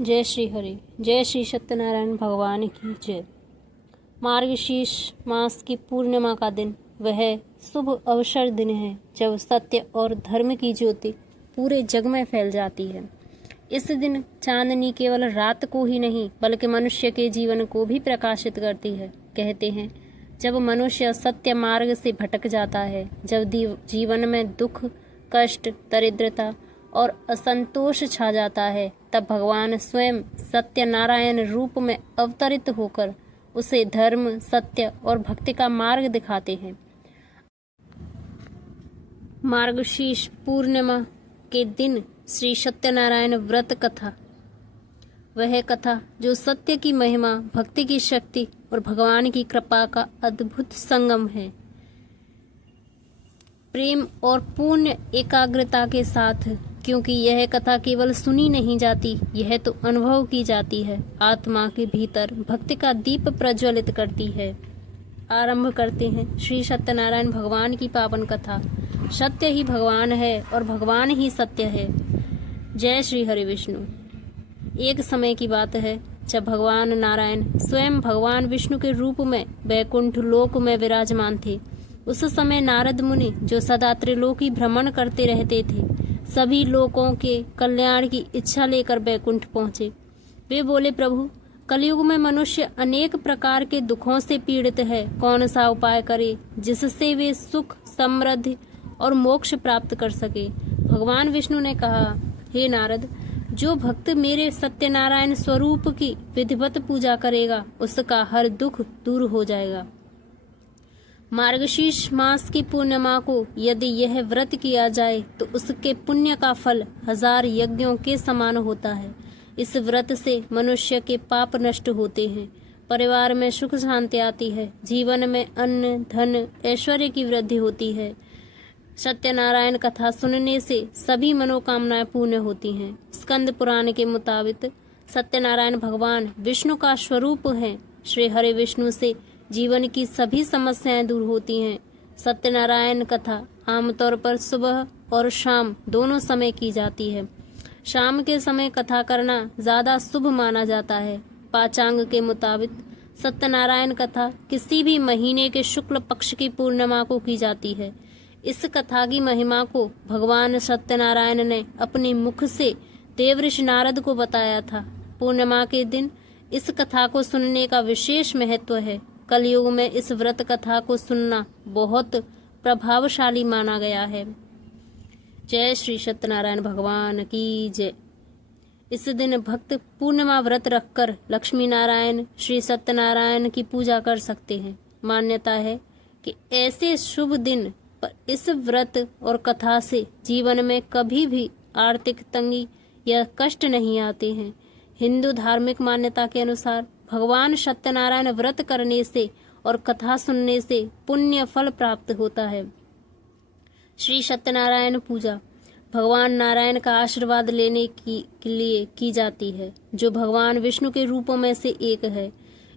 जय श्री हरि। जय श्री सत्यनारायण भगवान की जय। मार्गशीर्ष मास की पूर्णिमा का दिन वह शुभ अवसर दिन है जब सत्य और धर्म की ज्योति पूरे जग में फैल जाती है। इस दिन चांदनी केवल रात को ही नहीं बल्कि मनुष्य के जीवन को भी प्रकाशित करती है। कहते हैं जब मनुष्य सत्य मार्ग से भटक जाता है, जब जीवन में दुख, कष्ट, दरिद्रता और असंतोष छा जाता है, तब भगवान स्वयं सत्यनारायण रूप में अवतरित होकर उसे धर्म, सत्य और भक्ति का मार्ग दिखाते हैं। मार्गशीर्ष पूर्णिमा के दिन श्री सत्यनारायण व्रत कथा, वह कथा जो सत्य की महिमा, भक्ति की शक्ति और भगवान की कृपा का अद्भुत संगम है। प्रेम और पूर्ण एकाग्रता के साथ, क्योंकि यह कथा केवल सुनी नहीं जाती, यह तो अनुभव की जाती है, आत्मा के भीतर भक्ति का दीप प्रज्वलित करती है। आरंभ करते हैं श्री सत्यनारायण भगवान की पावन कथा। सत्य ही भगवान है और भगवान ही सत्य है। जय श्री हरि विष्णु। एक समय की बात है जब भगवान नारायण स्वयं भगवान विष्णु के रूप में वैकुंठ लोक में विराजमान थे। उस समय नारद मुनि, जो सदा त्रिलोकी भ्रमण करते रहते थे, सभी लोकों के कल्याण की इच्छा लेकर वैकुंठ पहुंचे। वे बोले, प्रभु, कलयुग में मनुष्य अनेक प्रकार के दुखों से पीड़ित है। कौन सा उपाय करे जिससे वे सुख, समृद्धि और मोक्ष प्राप्त कर सके। भगवान विष्णु ने कहा, हे नारद, जो भक्त मेरे सत्यनारायण स्वरूप की विधिवत पूजा करेगा उसका हर दुख दूर हो जाएगा। मार्गशीर्ष मास की पूर्णिमा को यदि यह व्रत किया जाए तो उसके पुण्य का फल 1000 यज्ञों के समान होता है। इस व्रत से मनुष्य के पाप नष्ट होते हैं, परिवार में सुख शांति आती है, जीवन में अन्न, धन, ऐश्वर्य की वृद्धि होती है। सत्यनारायण कथा सुनने से सभी मनोकामनाएं पूर्ण होती हैं। स्कंद पुराण के मुताबिक सत्यनारायण भगवान विष्णु का स्वरूप है। श्री हरि विष्णु से जीवन की सभी समस्याएं दूर होती हैं। सत्यनारायण कथा आमतौर पर सुबह और शाम दोनों समय की जाती है। शाम के समय कथा करना ज्यादा शुभ माना जाता है। पाचांग के मुताबिक सत्यनारायण कथा किसी भी महीने के शुक्ल पक्ष की पूर्णिमा को की जाती है। इस कथा की महिमा को भगवान सत्यनारायण ने अपने मुख से देवऋषि नारद को बताया था। पूर्णिमा के दिन इस कथा को सुनने का विशेष महत्व है। कलयुग में इस व्रत कथा को सुनना बहुत प्रभावशाली माना गया है। जय श्री सत्यनारायण भगवान की जय। इस दिन भक्त पूर्णिमा व्रत रखकर लक्ष्मी नारायण, श्री सत्यनारायण की पूजा कर सकते हैं। मान्यता है कि ऐसे शुभ दिन पर इस व्रत और कथा से जीवन में कभी भी आर्थिक तंगी या कष्ट नहीं आते हैं। हिंदू धार्मिक मान्यता के अनुसार भगवान सत्यनारायण व्रत करने से और कथा सुनने से पुण्य फल प्राप्त होता है। श्री सत्यनारायण पूजा भगवान नारायण का आशीर्वाद लेने के लिए की जाती है, जो भगवान विष्णु के रूपों में से एक है।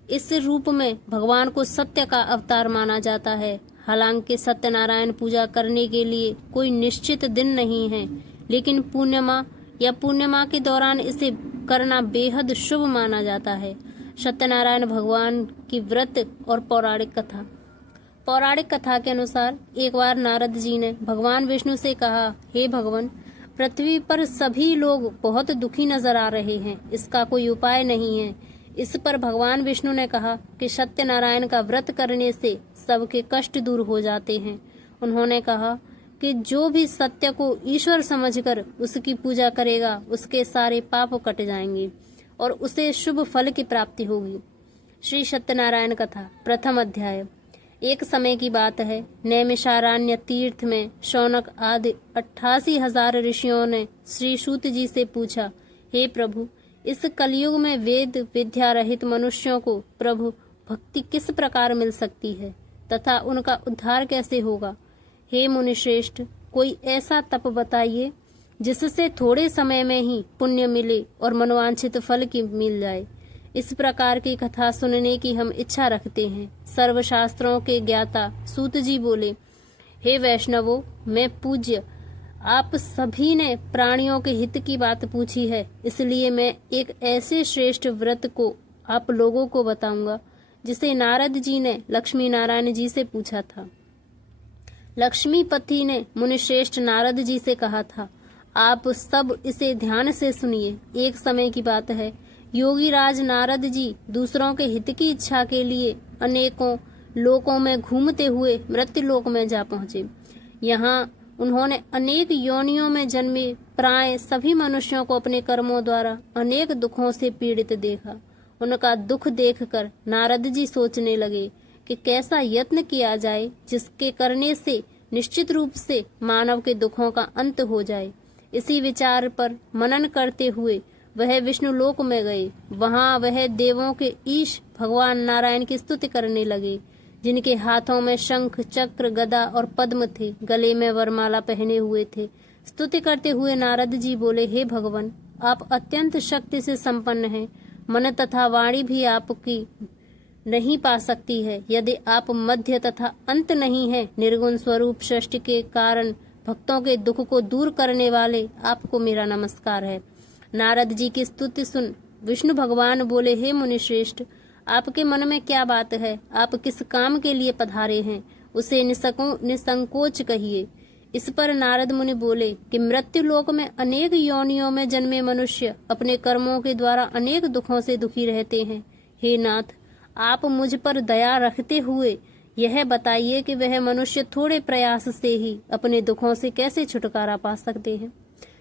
इस रूप में भगवान को सत्य का अवतार माना जाता है। हालांकि सत्यनारायण पूजा करने के लिए कोई निश्चित दिन नहीं है, लेकिन पूर्णिमा या पूर्णिमा के दौरान इसे करना बेहद शुभ माना जाता है। सत्यनारायण भगवान की व्रत और पौराणिक कथा। पौराणिक कथा के अनुसार एक बार नारद जी ने भगवान विष्णु से कहा, हे भगवान, पृथ्वी पर सभी लोग बहुत दुखी नजर आ रहे हैं, इसका कोई उपाय नहीं है। इस पर भगवान विष्णु ने कहा कि सत्यनारायण का व्रत करने से सबके कष्ट दूर हो जाते हैं। उन्होंने कहा कि जो भी सत्य को ईश्वर समझकर उसकी पूजा करेगा उसके सारे पाप कट जाएंगे और उसे शुभ फल की प्राप्ति होगी। श्री सत्यनारायण कथा प्रथम अध्याय। एक समय की बात है, नैमिषारण्य तीर्थ में शौनक आदि 88,000 ऋषियों ने श्री सूत जी से पूछा, हे प्रभु, इस कलयुग में वेद विद्या रहित मनुष्यों को प्रभु भक्ति किस प्रकार मिल सकती है तथा उनका उद्धार कैसे होगा। हे मुनिश्रेष्ठ, कोई ऐसा तप बताइए जिससे थोड़े समय में ही पुण्य मिले और मनोवांछित फल की मिल जाए। इस प्रकार की कथा सुनने की हम इच्छा रखते हैं। सर्वशास्त्रों के ज्ञाता सूत जी बोले, हे वैष्णवों, मैं पूज्य आप सभी ने प्राणियों के हित की बात पूछी है, इसलिए मैं एक ऐसे श्रेष्ठ व्रत को आप लोगों को बताऊंगा जिसे नारद जी ने लक्ष्मी नारायण जी से पूछा था। लक्ष्मीपति ने मुनिश्रेष्ठ नारद जी से कहा था, आप सब इसे ध्यान से सुनिए। एक समय की बात है, योगी राज नारद जी दूसरों के हित की इच्छा के लिए अनेकों लोकों में घूमते हुए मृत्युलोक में जा पहुंचे। यहाँ उन्होंने अनेक योनियों में जन्मे प्राय सभी मनुष्यों को अपने कर्मों द्वारा अनेक दुखों से पीड़ित देखा। उनका दुख देखकर नारद जी सोचने लगे कि कैसा यत्न किया जाए जिसके करने से निश्चित रूप से मानव के दुखों का अंत हो जाए। इसी विचार पर मनन करते हुए वह विष्णु लोक में गए। वहां वह देवों के ईश भगवान नारायण की स्तुति करने लगे, जिनके हाथों में शंख चक्र गदा और पद्म थे, गले में वरमाला पहने हुए थे। स्तुति करते हुए नारद जी बोले, हे भगवान, आप अत्यंत शक्ति से संपन्न हैं। मन तथा वाणी भी आपकी नहीं पा सकती है। यदि आप मध्य तथा अंत नहीं है, निर्गुण स्वरूप सृष्टि के कारण भक्तों के दुख को दूर करने वाले, आपको मेरा नमस्कार है। नारद जी की स्तुति सुन विष्णु भगवान बोले, हे मुनिश्रेष्ठ, आपके मन में क्या बात है? आप किस काम के लिए पधारे हैं, उसे निसंकोच कहिए। इस पर नारद मुनि बोले कि मृत्यु लोक में अनेक योनियों में जन्मे मनुष्य अपने कर्मों के द्वारा अनेक दुखों से दुखी रहते हैं। हे नाथ, आप मुझ पर दया रखते हुए यह बताइए कि वह मनुष्य थोड़े प्रयास से ही अपने दुखों से कैसे छुटकारा पा सकते हैं।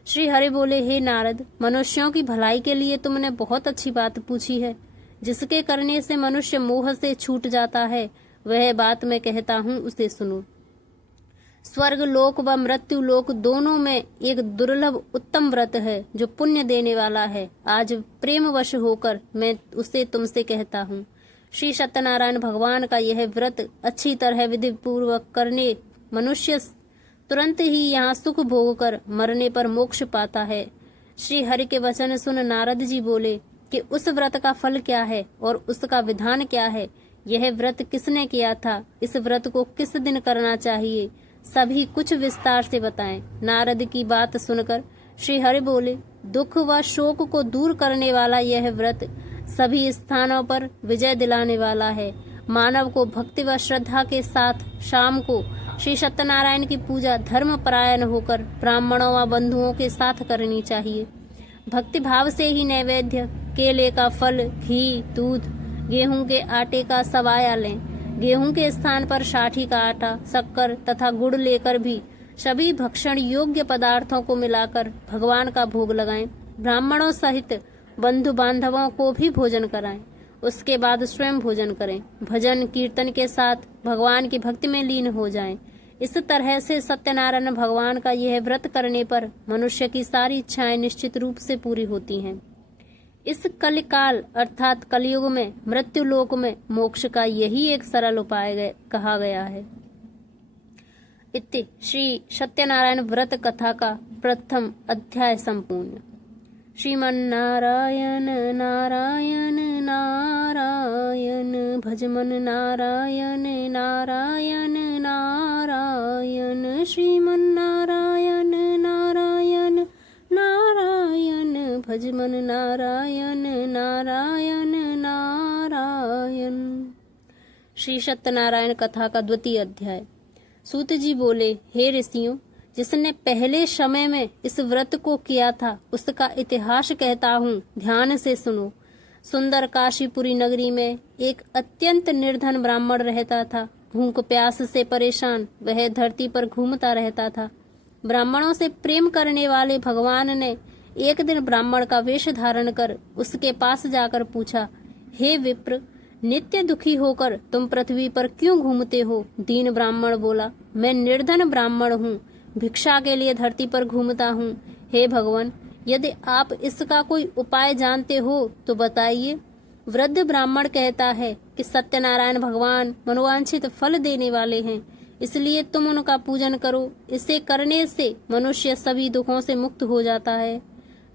श्री हरि बोले, हे नारद, मनुष्यों की भलाई के लिए तुमने बहुत अच्छी बात पूछी है। जिसके करने से मनुष्य मोह से छूट जाता है, वह बात मैं कहता हूँ, उसे सुनो। स्वर्ग लोक व मृत्यु लोक दोनों में एक दुर्लभ उत्तम व्रत है जो पुण्य देने वाला है। आज प्रेमवश होकर मैं उसे तुमसे कहता हूँ। श्री सत्यनारायण भगवान का यह व्रत अच्छी तरह विधि पूर्वक करने मनुष्य तुरंत ही यहाँ सुख भोग कर मरने पर मोक्ष पाता है। श्री हरि के वचन सुन नारद जी बोले कि उस व्रत का फल क्या है और उसका विधान क्या है? यह व्रत किसने किया था? इस व्रत को किस दिन करना चाहिए? सभी कुछ विस्तार से बताएं। नारद की बात सुनकर श्री हरि बोले, दुख व शोक को दूर करने वाला यह व्रत सभी स्थानों पर विजय दिलाने वाला है। मानव को भक्ति व श्रद्धा के साथ शाम को श्री सत्यनारायण की पूजा धर्म परायण होकर ब्राह्मणों व बंधुओं के साथ करनी चाहिए। भक्ति भाव से ही नैवेद्य, केले का फल, घी, दूध, गेहूं के आटे का सवाया लें। गेहूं के स्थान पर साठी का आटा, शक्कर तथा गुड़ लेकर भी सभी भक्षण योग्य पदार्थों को मिलाकर भगवान का भोग लगाएं। ब्राह्मणों सहित बंधु बांधवों को भी भोजन कराएं। उसके बाद स्वयं भोजन करें। भजन कीर्तन के साथ भगवान की भक्ति में लीन हो जाएं। इस तरह से सत्यनारायण भगवान का यह व्रत करने पर मनुष्य की सारी इच्छाएं निश्चित रूप से पूरी होती हैं। इस कलिकाल अर्थात कलयुग में मृत्यु लोक में मोक्ष का यही एक सरल उपाय कहा गया है। इति श्री सत्यनारायण व्रत कथा का प्रथम अध्याय संपूर्ण। श्रीमन्नारायण नारायण नारायण भजमन नारायण नारायण नारायण श्रीमन्नारायण नारायण नारायण भजमन नारायण नारायण नारायण। श्री सत्यनारायण कथा का द्वितीय अध्याय। सूत जी बोले, हे ऋषियों, जिसने पहले समय में इस व्रत को किया था उसका इतिहास कहता हूँ, ध्यान से सुनो। सुंदर काशीपुरी नगरी में एक अत्यंत निर्धन ब्राह्मण रहता था। भूख प्यास से परेशान वह धरती पर घूमता रहता था। ब्राह्मणों से प्रेम करने वाले भगवान ने एक दिन ब्राह्मण का वेश धारण कर उसके पास जाकर पूछा, हे विप्र, नित्य दुखी होकर तुम पृथ्वी पर क्यों घूमते हो? दीन ब्राह्मण बोला, मैं निर्धन ब्राह्मण हूँ, भिक्षा के लिए धरती पर घूमता हूँ। हे भगवान, यदि आप इसका कोई उपाय जानते हो तो बताइए। वृद्ध ब्राह्मण कहता है कि सत्यनारायण भगवान मनोवांछित फल देने वाले हैं, इसलिए तुम उनका पूजन करो। इसे करने से मनुष्य सभी दुखों से मुक्त हो जाता है।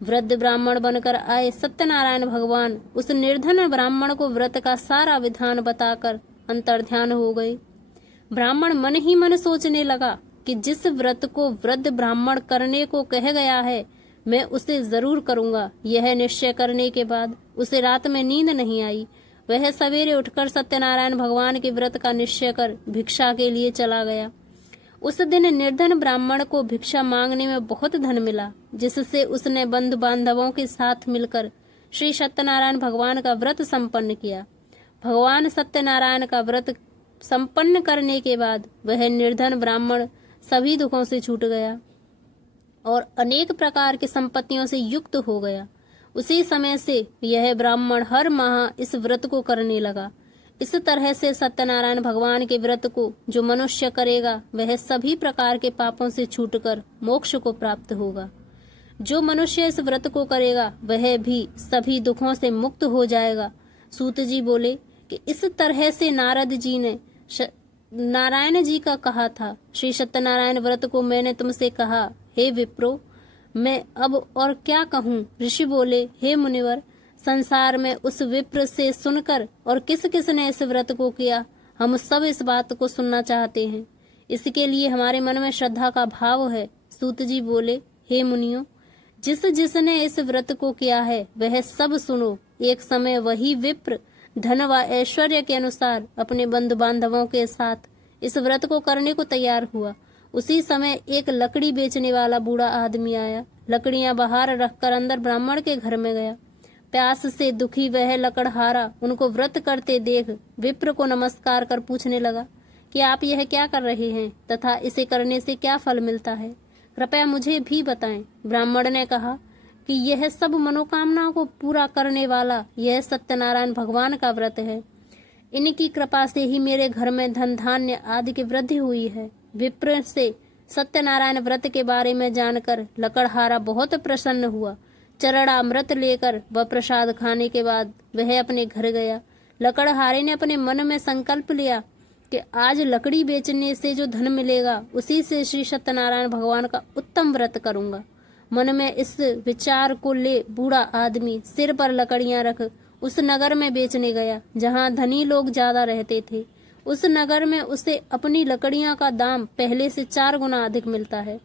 वृद्ध ब्राह्मण बनकर आए सत्यनारायण भगवान उस निर्धन ब्राह्मण को व्रत का सारा विधान बताकर अंतर्ध्यान हो गए। ब्राह्मण मन ही मन सोचने लगा कि जिस व्रत को वृद्ध ब्राह्मण करने को कह गया है मैं उसे जरूर करूंगा। यह निश्चय करने के बाद उसे रात में नींद नहीं आई। वह सवेरे उठकर सत्यनारायण भगवान के व्रत का निश्चय कर भिक्षा के लिए चला गया। उस दिन निर्धन ब्राह्मण को भिक्षा मांगने में बहुत धन मिला, जिससे उसने बंधु बांधवों के साथ मिलकर श्री सत्यनारायण भगवान का व्रत संपन्न किया। भगवान सत्यनारायण का व्रत संपन्न करने के बाद वह निर्धन ब्राह्मण सभी दुखों से छूट गया और अनेक प्रकार की संपत्तियों से युक्त हो गया। उसी समय से यह ब्राह्मण हर माह इस व्रत को करने लगा। इस तरह से सत्यनारायण भगवान के व्रत को जो मनुष्य करेगा वह सभी प्रकार के पापों से छूटकर मोक्ष को प्राप्त होगा। जो मनुष्य इस व्रत को करेगा वह भी सभी दुखों से मुक्त हो जाएगा। सूत जी बोले कि इस तरह से नारद जी ने नारायण जी का कहा था। श्री सत्यनारायण व्रत को मैंने तुमसे कहा, हे विप्रो, मैं अब और क्या कहूँ। ऋषि बोले, हे मुनिवर, संसार में उस विप्र से सुनकर और किस किस ने इस व्रत को किया, हम सब इस बात को सुनना चाहते हैं। इसके लिए हमारे मन में श्रद्धा का भाव है। सूत जी बोले, हे मुनियों, जिसने इस व्रत को किया है वह सब सुनो। एक समय वही विप्र धन व ऐश्वर्य के अनुसार अपने बंधु बांधवों के साथ इस व्रत को करने को तैयार हुआ। उसी समय एक लकड़ी बेचने वाला बूढ़ा आदमी आया। लकड़ियां बाहर रखकर अंदर ब्राह्मण के घर में गया। प्यास से दुखी वह लकड़हारा उनको व्रत करते देख विप्र को नमस्कार कर पूछने लगा कि आप यह क्या कर रहे हैं तथा इसे करने से क्या फल मिलता है, कृपया मुझे भी बताएं। ब्राह्मण ने कहा कि यह सब मनोकामनाओं को पूरा करने वाला यह सत्यनारायण भगवान का व्रत है। इनकी कृपा से ही मेरे घर में धन धान्य आदि की वृद्धि हुई है। विप्र से सत्यनारायण व्रत के बारे में जानकर लकड़हारा बहुत प्रसन्न हुआ। चरणामृत लेकर व प्रसाद खाने के बाद वह अपने घर गया। लकड़हारे ने अपने मन में संकल्प लिया कि आज लकड़ी बेचने से जो धन मिलेगा उसी से श्री सत्यनारायण भगवान का उत्तम व्रत करूंगा। मन में इस विचार को ले बूढ़ा आदमी सिर पर लकड़ियां रख उस नगर में बेचने गया जहां धनी लोग ज्यादा रहते थे। उस नगर में उसे अपनी लकड़ियां का दाम पहले से 4 गुना अधिक मिलता है।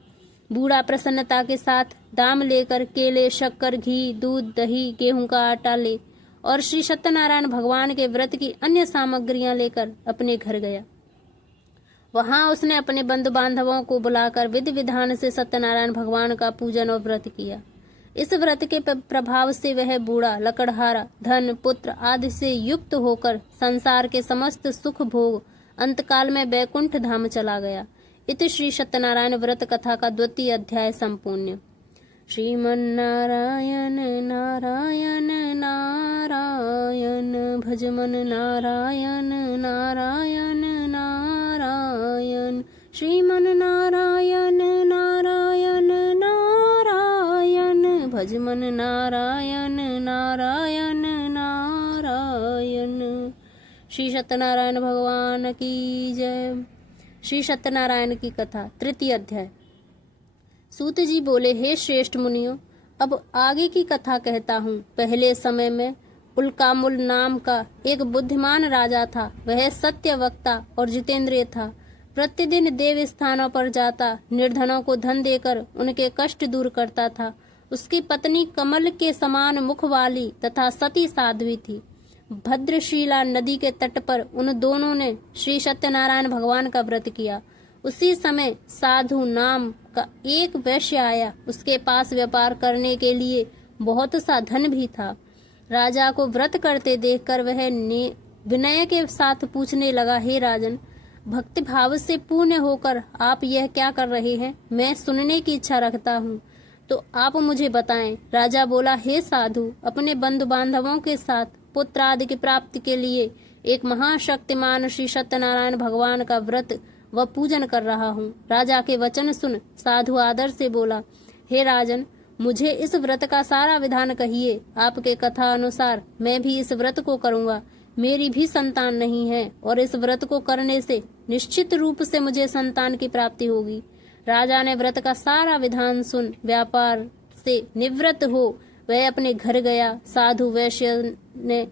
बूढ़ा प्रसन्नता के साथ दाम लेकर केले, शक्कर, घी, दूध, दही, गेहूं का आटा ले और श्री सत्यनारायण भगवान के व्रत की अन्य सामग्रियां लेकर अपने घर गया। वहां उसने अपने बंधु बांधवों को बुलाकर विधि विधान से सत्यनारायण भगवान का पूजन और व्रत किया। इस व्रत के प्रभाव से वह बूढ़ा लकड़हारा धन, पुत्र आदि से युक्त होकर संसार के समस्त सुख भोग अंतकाल में बैकुंठ धाम चला गया। इति श्री सत्यनारायण व्रत कथा का 2वां अध्याय संपूर्ण। श्रीमन्नारायण नारायण नारायण भजमन नारायण नारायण नारायण श्रीमन नारायण नारायण नारायण भजमन नारायण नारायण नारायण। श्री सत्यनारायण भगवान की जय। श्री सत्यनारायण की कथा 3 अध्याय। सूत जी बोले, हे श्रेष्ठ मुनियों, अब आगे की कथा कहता हूँ। पहले समय में उल्कामुल नाम का एक बुद्धिमान राजा था। वह सत्य वक्ता और जितेंद्रिय था। प्रतिदिन देव स्थानों पर जाता, निर्धनों को धन देकर उनके कष्ट दूर करता था। उसकी पत्नी कमल के समान मुख वाली तथा सती साध्वी थी। भद्रशीला नदी के तट पर उन दोनों ने श्री सत्यनारायण भगवान का व्रत किया। उसी समय साधु नाम का एक वैश्य आया। उसके पास व्यापार करने के लिए बहुत सा धन भी था। राजा को व्रत करते देखकर वह विनय के साथ पूछने लगा, हे राजन, भक्ति भाव से पूर्ण होकर आप यह क्या कर रहे हैं? मैं सुनने की इच्छा रखता हूँ, तो आप मुझे बताएं। राजा बोला, हे साधु, अपने बंधु बांधवों के साथ पुत्र आदि की प्राप्ति के लिए एक महाशक्तिमान श्री सत्यनारायण भगवान का व्रत व पूजन कर रहा हूँ। राजा के वचन सुन साधु आदर से बोला, हे राजन, मुझे इस व्रत का सारा विधान कहिए। आपके कथा अनुसार मैं भी इस व्रत को करूँगा। मेरी भी संतान नहीं है और इस व्रत को करने से निश्चित रूप से मुझे संतान की प्राप्ति होगी। राजा ने व्रत का सारा विधान सुन व्यापार से निवृत्त हो वह अपने घर गया। साधु वैश्य ने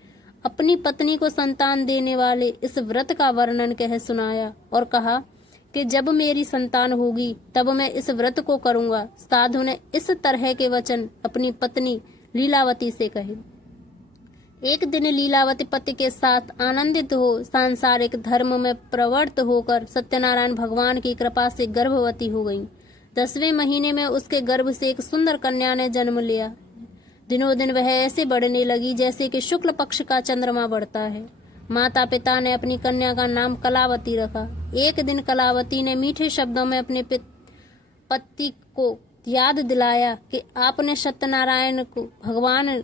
अपनी पत्नी को संतान देने वाले इस व्रत का वर्णन कह सुनाया और कहा, कि जब मेरी संतान होगी तब मैं इस व्रत को करूंगा। साधु ने इस तरह के वचन अपनी पत्नी लीलावती से कहे। एक दिन लीलावती पति के साथ आनंदित हो सांसारिक धर्म में प्रवृत्त होकर सत्यनारायण भगवान की कृपा से गर्भवती हो गई। 10वें महीने में उसके गर्भ से एक सुंदर कन्या ने जन्म लिया। दिनों दिन वह ऐसे बढ़ने लगी जैसे कि शुक्ल पक्ष का चंद्रमा बढ़ता है। माता पिता ने अपनी कन्या का नाम कलावती रखा। एक दिन कलावती ने मीठे शब्दों में अपने पति को याद दिलाया कि आपने सत्यनारायण को भगवान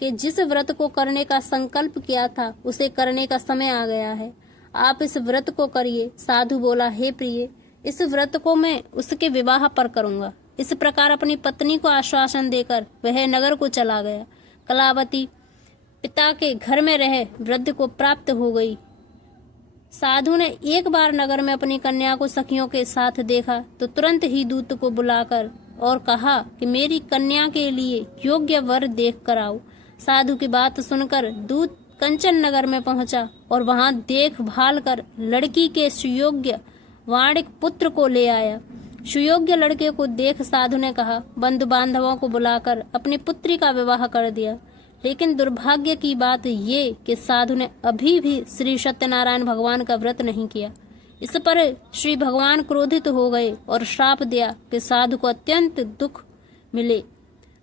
के जिस व्रत को करने का संकल्प किया था उसे करने का समय आ गया है। आप इस व्रत को करिए। साधु बोला, हे प्रिय, इस व्रत को मैं उसके विवाह पर करूंगा। इस प्रकार अपनी पत्नी को आश्वासन देकर वह नगर को चला गया। कलावती पिता के घर में रह वृद्ध को प्राप्त हो गई। साधु ने एक बार नगर में अपनी कन्या को सखियों के साथ देखा तो तुरंत ही दूत को बुलाकर और कहा कि मेरी कन्या के लिए योग्य वर देख कर आओ। साधु की बात सुनकर दूत कंचन नगर में पहुंचा और वहां देखभाल कर लड़की के सुयोग्य वाणिक पुत्र को ले आया। सुयोग्य लड़के को देख साधु ने कहा, बंधु बांधवों को बुलाकर अपनी पुत्री का विवाह कर दिया। लेकिन दुर्भाग्य की बात ये कि साधु ने अभी भी श्री सत्यनारायण भगवान का व्रत नहीं किया। इस पर श्री भगवान क्रोधित हो गए और श्राप दिया कि साधु को अत्यंत दुख मिले।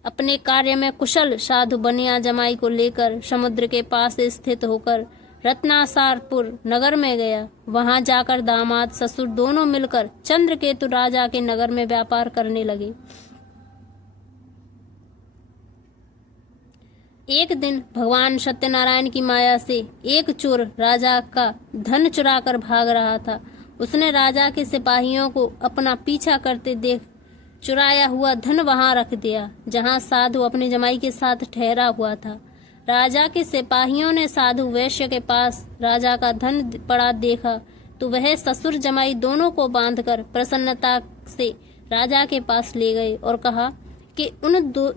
अपने कार्य में कुशल साधु बनिया जमाई को लेकर समुद्र के पास स्थित होकर रत्नासारपुर नगर में गया। वहां जाकर दामाद ससुर दोनों मिलकर चंद्रकेतु राजा के नगर में व्यापार करने लगे। एक दिन भगवान सत्यनारायण की माया से एक चोर राजा का धन चुराकर भाग रहा था। उसने राजा के सिपाहियों को अपना पीछा करते देख चुराया हुआ धन वहां रख दिया जहां साधु अपनी जमाई के साथ ठहरा हुआ था। राजा के सिपाहियों ने साधु वैश्य के पास राजा का धन पड़ा देखा तो वह ससुर जमाई दोनों को बांधकर प्रसन्नता से राजा के पास ले गए और कहा कि उन दो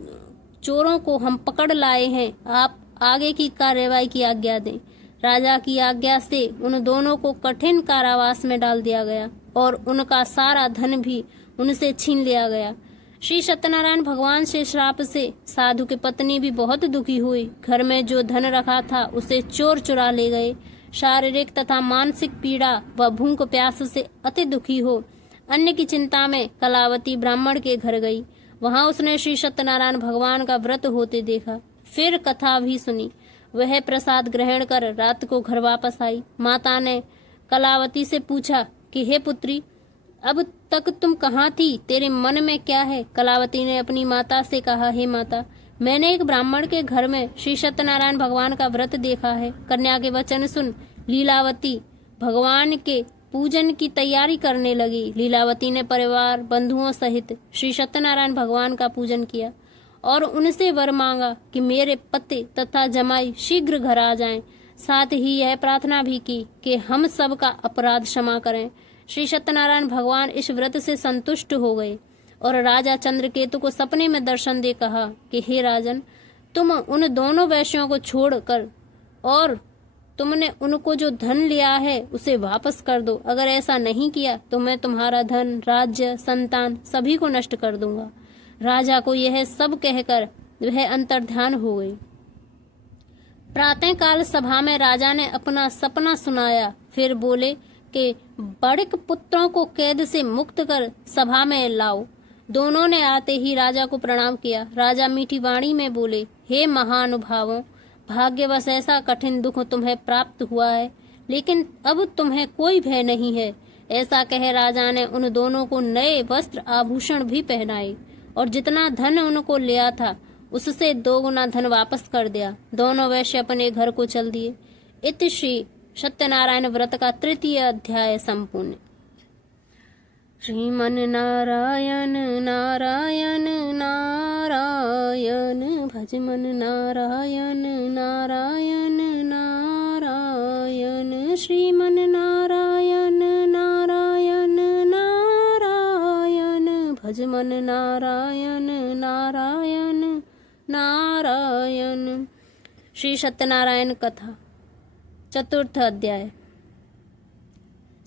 चोरों को हम पकड़ लाए हैं, आप आगे की कार्यवाही की आज्ञा दें। राजा की आज्ञा से उन दोनों को कठिन कारावास में डाल दिया गया और उनका सारा धन भी उनसे छीन लिया गया। श्री सत्यनारायण भगवान से श्राप से साधु की पत्नी भी बहुत दुखी हुई। घर में जो धन रखा था उसे चोर चुरा ले गए। शारीरिक तथा मानसिक पीड़ा व भूख प्यास से अति दुखी हो अन्न की चिंता में कलावती ब्राह्मण के घर गई। वहां उसने श्री सत्यनारायण भगवान का व्रत होते देखा। फिर कथा भी सुनी। वह प्रसाद ग्रहण कर रात को घर वापस आई। माता ने कलावती से पूछा कि हे पुत्री, अब तक तुम कहाँ थी? तेरे मन में क्या है? कलावती ने अपनी माता से कहा, हे माता, मैंने एक ब्राह्मण के घर में श्री सत्यनारायण भगवान का व्रत देखा है। कन्या के वचन सुन लीलावती भगवान के पूजन की तैयारी करने लगी। लीलावती ने परिवार बंधुओं सहित श्री सत्यनारायण भगवान का पूजन किया और उनसे वर मांगा कि मेरे पति तथा जमाई शीघ्र घर आ जाएं। साथ ही यह प्रार्थना भी की कि हम सब का अपराध क्षमा करें। श्री सत्यनारायण भगवान इस व्रत से संतुष्ट हो गए और राजा चंद्रकेतु को सपने में दर्शन दे कहा कि हे राजन, तुम उन दोनों वैश्यों को छोड़कर और तुमने उनको जो धन लिया है उसे वापस कर दो। अगर ऐसा नहीं किया तो मैं तुम्हारा धन, राज्य, संतान सभी को नष्ट कर दूंगा। राजा को यह सब कहकर वह अंतर्ध्यान हो गई। प्रातःकाल सभा में राजा ने अपना सपना सुनाया। फिर बोले कि बड़िक पुत्रों को कैद से मुक्त कर सभा में लाओ। दोनों ने आते ही राजा को प्रणाम किया। राजा मीठी वाणी में बोले, हे महानुभावों, भाग्यवश ऐसा कठिन दुख तुम्हें प्राप्त हुआ है, लेकिन अब तुम्हें कोई भय नहीं है। ऐसा कह राजा ने उन दोनों को नए वस्त्र आभूषण भी पहनाए और जितना धन उनको लिया था उससे 2 गुना धन वापस कर दिया। दोनों वैश्य अपने घर को चल दिए। इति श्री सत्यनारायण व्रत का 3य अध्याय संपूर्ण। श्रीमन नारायण नारायण नारायण भजमन नारायण नारायण नारायण श्रीमन नारायण नारायण नारायण भजमन नारायण नारायण नारायण। श्री सत्यनारायण कथा 4th अध्याय।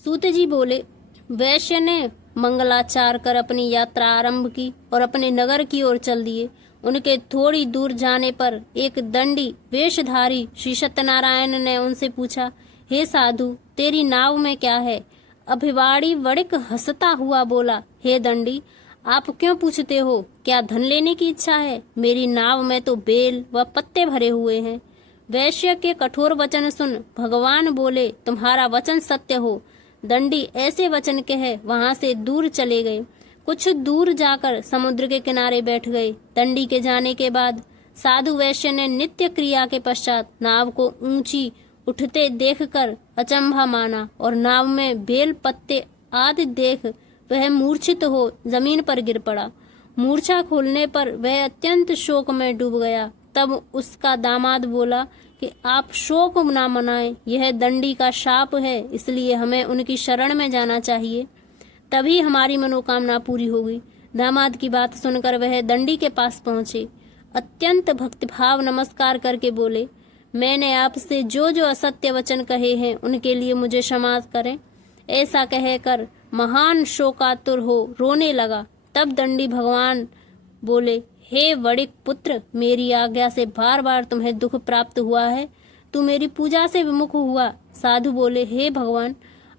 सूत जी बोले, वैश्य ने मंगलाचार कर अपनी यात्रा आरंभ की और अपने नगर की ओर चल दिए। उनके थोड़ी दूर जाने पर एक दंडी वेशधारी श्री सत्यनारायण ने उनसे पूछा, हे साधु, तेरी नाव में क्या है? अभिवाड़ी वणिक हंसता हुआ बोला, हे दंडी, आप क्यों पूछते हो? क्या धन लेने की इच्छा है? मेरी नाव में तो बेल व पत्ते भरे हुए हैं। वैश्य के कठोर वचन सुन भगवान बोले, तुम्हारा वचन सत्य हो। दंडी ऐसे वचन कहे वहां से दूर चले गए। कुछ दूर जाकर समुद्र के किनारे बैठ गए। दंडी के जाने के बाद साधु वैश्य ने नित्य क्रिया के पश्चात नाव को ऊंची उठते देखकर अचंभा माना और नाव में बेल पत्ते आदि देख वह मूर्छित हो जमीन पर गिर पड़ा। मूर्छा खोलने पर वह अत्यंत शोक में डूब गया। तब उसका दामाद बोला कि आप शोक न मनाएं, यह दंडी का शाप है, इसलिए हमें उनकी शरण में जाना चाहिए, तभी हमारी मनोकामना पूरी होगी। दामाद की बात सुनकर वह दंडी के पास पहुंचे। अत्यंत भक्तिभाव नमस्कार करके बोले, मैंने आपसे जो जो असत्य वचन कहे हैं उनके लिए मुझे क्षमा करें। ऐसा कहकर महान शोकातुर हो रोने लगा। तब दंडी भगवान बोले, हे वणिक पुत्र, मेरी आज्ञा से बार बार तुम्हें दुख प्राप्त हुआ है, तू मेरी पूजा से विमुख हुआ। साधु बोले, हे भगवान,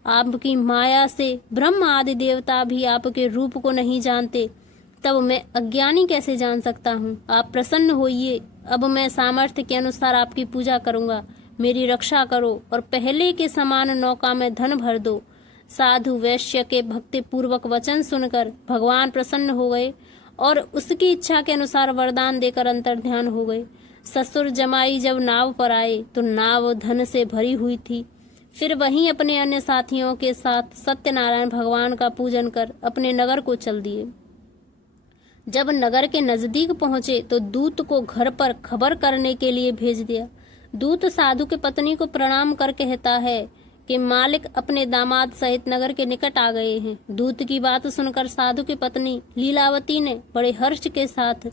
आपकी माया से ब्रह्म आदि देवता भी आपके रूप को नहीं जानते, तब मैं अज्ञानी कैसे जान सकता हूँ? आप प्रसन्न होइए, अब मैं सामर्थ्य के अनुसार आपकी पूजा करूंगा। मेरी रक्षा करो और पहले के समान नौका में धन भर दो। साधु वैश्य के भक्ति पूर्वक वचन सुनकर भगवान प्रसन्न हो गए और उसकी इच्छा के अनुसार वरदान देकर अंतर ध्यान हो गए। ससुर जमाई जब नाव पर आए तो नाव धन से भरी हुई थी। फिर वहीं अपने अन्य साथियों के साथ सत्यनारायण भगवान का पूजन कर अपने नगर को चल दिए। जब नगर के नजदीक पहुंचे तो दूत को घर पर खबर करने के लिए भेज दिया। दूत साधु के पत्नी को प्रणाम कर कहता है कि मालिक अपने दामाद सहित नगर के निकट आ गए हैं। दूत की बात सुनकर साधु की पत्नी लीलावती ने बड़े हर्ष के साथ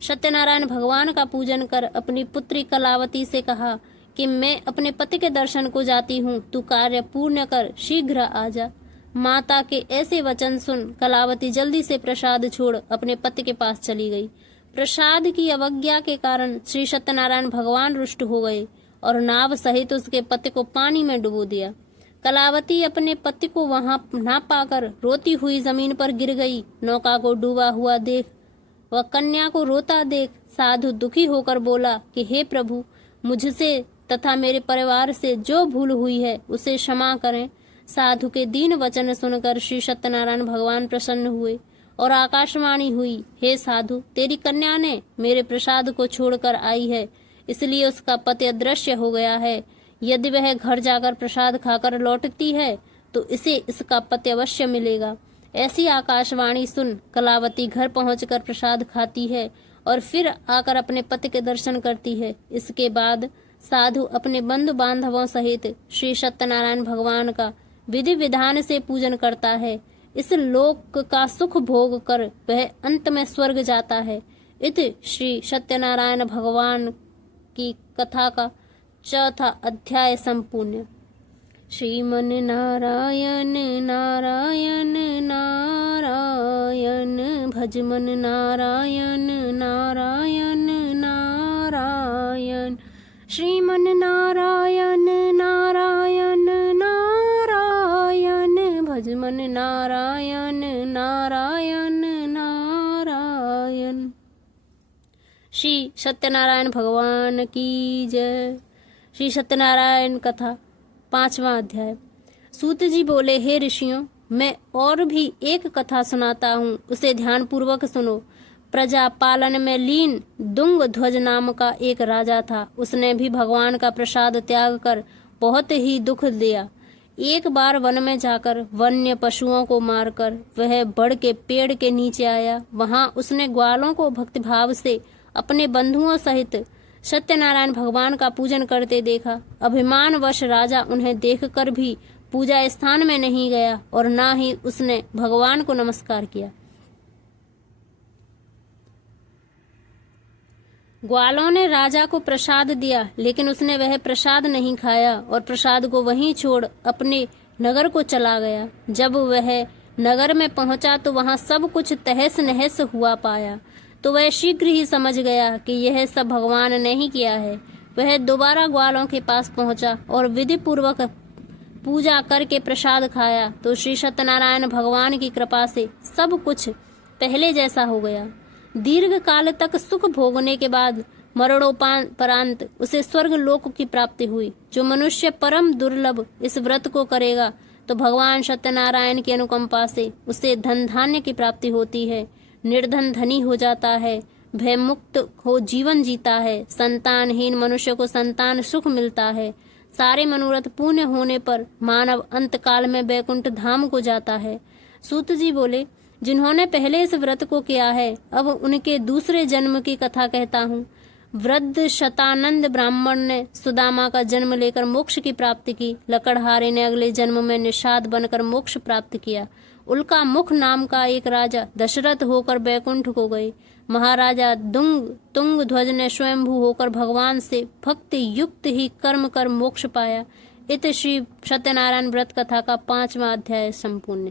सत्यनारायण भगवान का पूजन कर अपनी पुत्री कलावती से कहा कि मैं अपने पति के दर्शन को जाती हूँ, तू कार्य पूर्ण कर शीघ्र आ जा। माता के ऐसे वचन सुन कलावती जल्दी से प्रसाद छोड़ अपने पति के पास चली गई। प्रसाद की अवज्ञा के कारण श्री सत्यनारायण भगवान रुष्ट हो गए और नाव सहित उसके पति को पानी में डुबो दिया। कलावती अपने पति को वहां ना पाकर रोती हुई जमीन पर गिर गई। नौका को डूबा हुआ देख वह कन्या को रोता देख साधु दुखी होकर बोला कि हे प्रभु, मुझसे तथा मेरे परिवार से जो भूल हुई है उसे क्षमा करें। साधु के दीन वचन सुनकर श्री सत्यनारायण भगवान प्रसन्न हुए और आकाशवाणी हुई, हे साधु, तेरी कन्या ने मेरे प्रसाद को छोड़कर आई है, इसलिए उसका पति अदृश्य हो गया है। यदि वह घर जाकर प्रसाद खाकर लौटती है तो इसे इसका पति अवश्य मिलेगा। ऐसी आकाशवाणी सुन कलावती घर पहुंचकर प्रसाद खाती है और फिर आकर अपने पति के दर्शन करती है। इसके बाद साधु अपने बंधु बांधवों सहित श्री सत्यनारायण भगवान का विधि विधान से पूजन करता है। इस लोक का सुख भोग कर वह अंत में स्वर्ग जाता है। इति श्री सत्यनारायण भगवान की कथा का चौथा अध्याय संपूर्ण। श्रीमन नारायण नारायण नारायण, भजमन नारायण नारायण नारायण, श्रीमन नारायण नारायण नारायण, भजमन नारायण नारायण नारायण। श्री सत्यनारायण भगवान की जय। श्री सत्यनारायण कथा पांचवा अध्याय। सूत जी बोले, हे ऋषियों, मैं और भी एक कथा सुनाता हूँ, उसे ध्यान पूर्वक सुनो। प्रजा पालन में लीन दुंग ध्वज नाम का एक राजा था। उसने भी भगवान का प्रसाद त्याग कर बहुत ही दुख दिया। एक बार वन में जाकर वन्य पशुओं को मारकर वह बड़ के पेड़ के नीचे आया। वहां उसने ग्वालों को भक्तिभाव से अपने बंधुओं सहित सत्यनारायण भगवान का पूजन करते देखा। अभिमानवश राजा उन्हें देखकर भी पूजा स्थान में नहीं गया और न ही उसने भगवान को नमस्कार किया। ग्वालों ने राजा को प्रसाद दिया, लेकिन उसने वह प्रसाद नहीं खाया और प्रसाद को वहीं छोड़ अपने नगर को चला गया। जब वह नगर में पहुंचा तो वहां सब कुछ तहस नहस हुआ पाया, तो वह शीघ्र ही समझ गया कि यह सब भगवान ने ही किया है। वह दोबारा ग्वालों के पास पहुंचा और विधि पूर्वक पूजा करके प्रसाद खाया तो श्री सत्यनारायण भगवान की कृपा से सब कुछ पहले जैसा हो गया। दीर्घ काल तक सुख भोगने के बाद मरणोपरांत उसे स्वर्ग लोक की प्राप्ति हुई। जो मनुष्य परम दुर्लभ इस व्रत को करेगा तो भगवान सत्यनारायण की अनुकंपा से उसे धन धान्य की प्राप्ति होती है, निर्धन धनी हो जाता है, भय मुक्त हो जीवन जीता है, संतानहीन मनुष्य को संतान सुख मिलता है, सारे मनोरथ पूर्ण होने पर मानव अंत काल में बैकुंठ धाम को जाता है। सूत जी बोले, जिन्होंने पहले इस व्रत को किया है अब उनके दूसरे जन्म की कथा कहता हूँ। वृद्ध शतानंद ब्राह्मण ने सुदामा का जन्म लेकर मोक्ष की प्राप्ति की। लकड़हारे ने अगले जन्म में निषाद बनकर मोक्ष प्राप्त किया। उल्का मुख नाम का एक राजा दशरथ होकर बैकुंठ को गए। महाराजा तुंग ध्वज ने स्वयंभू होकर भगवान से भक्ति युक्त ही कर्म कर मोक्ष पाया। इत श्री सत्यनारायण व्रत कथा का 5वां अध्याय संपूर्ण।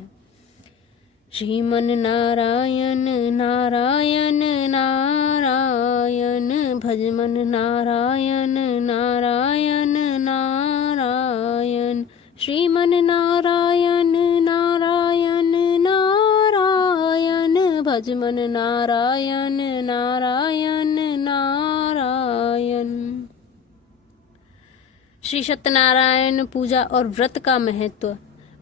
श्रीमन नारायण नारायण नारायण भजमन नारायण नारायण नारायण श्रीमन नारायण नारायण नारायण भजमन नारायण नारायण नारायण। श्री सत्यनारायण पूजा और व्रत का महत्व।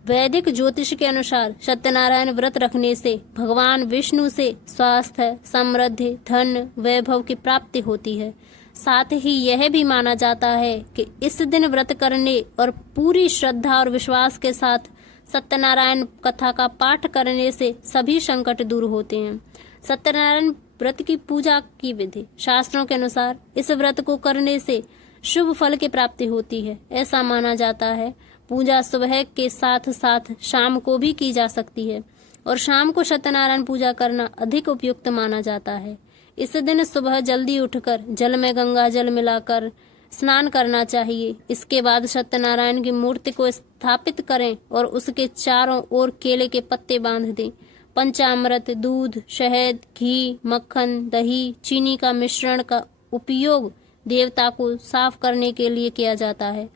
वैदिक ज्योतिष के अनुसार सत्यनारायण व्रत रखने से भगवान विष्णु से स्वास्थ्य, समृद्धि, धन, वैभव की प्राप्ति होती है। साथ ही यह भी माना जाता है कि इस दिन व्रत करने और पूरी श्रद्धा और विश्वास के साथ सत्यनारायण कथा का पाठ करने से सभी संकट दूर होते हैं। सत्यनारायण व्रत की पूजा की विधि। शास्त्रों के अनुसार इस व्रत को करने से शुभ फल की प्राप्ति होती है। ऐसा माना जाता है पूजा सुबह के साथ साथ शाम को भी की जा सकती है और शाम को सत्यनारायण पूजा करना अधिक उपयुक्त माना जाता है। इस दिन सुबह जल्दी उठकर जल में गंगा जल मिलाकर स्नान करना चाहिए। इसके बाद सत्यनारायण की मूर्ति को स्थापित करें और उसके चारों ओर केले के पत्ते बांध दें। पंचामृत, दूध, शहद, घी, मक्खन, दही, चीनी का मिश्रण का उपयोग देवता को साफ करने के लिए किया जाता है।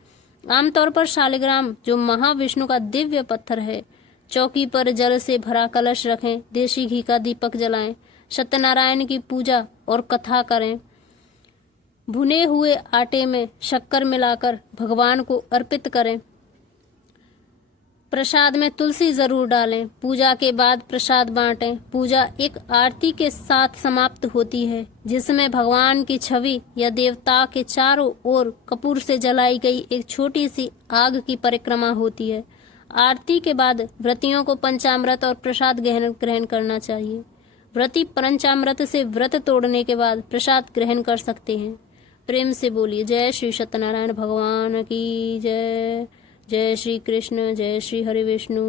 आमतौर पर शालिग्राम, जो महाविष्णु का दिव्य पत्थर है, चौकी पर जल से भरा कलश रखें। देशी घी का दीपक जलाएं। सत्यनारायण की पूजा और कथा करें। भुने हुए आटे में शक्कर मिलाकर भगवान को अर्पित करें। प्रसाद में तुलसी जरूर डालें। पूजा के बाद प्रसाद बांटें। पूजा एक आरती के साथ समाप्त होती है जिसमें भगवान की छवि या देवता के चारों ओर कपूर से जलाई गई एक छोटी सी आग की परिक्रमा होती है। आरती के बाद व्रतियों को पंचामृत और प्रसाद ग्रहण करना चाहिए। व्रती पंचामृत से व्रत तोड़ने के बाद प्रसाद ग्रहण कर सकते हैं। प्रेम से बोलिए जय श्री सत्यनारायण भगवान की जय। जय श्री कृष्ण, जय श्री हरि विष्णु।